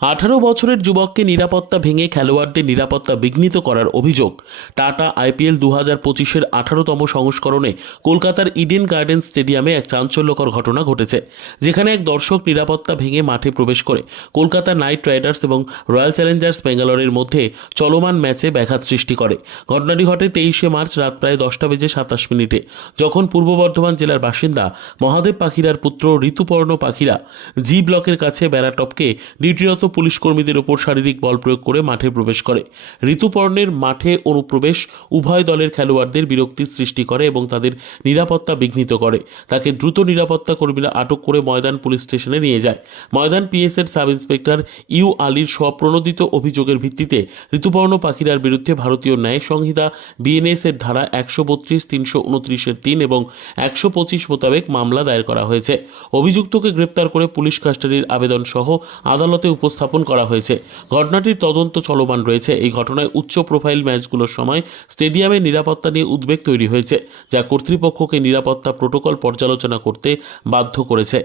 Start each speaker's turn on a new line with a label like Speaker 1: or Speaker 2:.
Speaker 1: আঠারো বছরের যুবককে নিরাপত্তা ভেঙে খেলোয়াড়দের নিরাপত্তা বিঘ্নিত করার অভিযোগ টাটা আইপিএল দু হাজার পঁচিশের আঠারোতম সংস্করণে কলকাতার ইডেন গার্ডেন স্টেডিয়ামে এক চাঞ্চল্যকর ঘটনা ঘটেছে, যেখানে এক দর্শক নিরাপত্তা ভেঙে মাঠে প্রবেশ করে। কলকাতা নাইট রাইডার্স এবং রয়্যাল চ্যালেঞ্জার্স ব্যাঙ্গালোরের মধ্যে চলমান ম্যাচে ব্যাঘাত সৃষ্টি করে। ঘটনাটি ঘটে তেইশে মার্চ রাত প্রায় দশটা বেজে সাতাশ মিনিটে, যখন পূর্ব বর্ধমান জেলার বাসিন্দা মহাদেব পাখিরার পুত্র ঋতুপর্ণ পাখিরা জি ব্লকের কাছে বেড়াটপকে ডিউটিরত পুলিশ কর্মীদের ওপর শারীরিক বল প্রয়োগ করে মাঠে প্রবেশ করে। ঋতুপর্ণের মাঠে অনুপ্রবেশ উভয় দলের খেলোয়াড়দের বিরক্তির সৃষ্টি করে এবং তাদের নিরাপত্তা বিঘ্নিত করে। তাকে দ্রুত নিরাপত্তা কর্মীরা আটক করে ময়দান পুলিশ স্টেশনে নিয়ে যায়। ময়দান পিএসের সাব ইন্সপেক্টর ইউ আলীর স্বপ্রণোদিত অভিযোগের ভিত্তিতে ঋতুপর্ণ পাখিরার বিরুদ্ধে ভারতীয় ন্যায় সংহিতা বিএনএস এর ধারা একশো বত্রিশ, তিনশো উনত্রিশের তিন এবং একশো পঁচিশ মোতাবেক মামলা দায়ের করা হয়েছে। অভিযুক্তকে গ্রেপ্তার করে পুলিশ কাস্টাডির আবেদন সহ আদালতে উপস্থাপন করা হয়েছে। ঘটনাটির তদন্ত চলমান রয়েছে। এই ঘটনায় উচ্চ প্রোফাইল ম্যাচগুলোর সময় স্টেডিয়ামের নিরাপত্তা নিয়ে উদ্বেগ তৈরি হয়েছে, যা কর্তৃপক্ষকে নিরাপত্তা প্রোটোকল পর্যালোচনা করতে বাধ্য করেছে।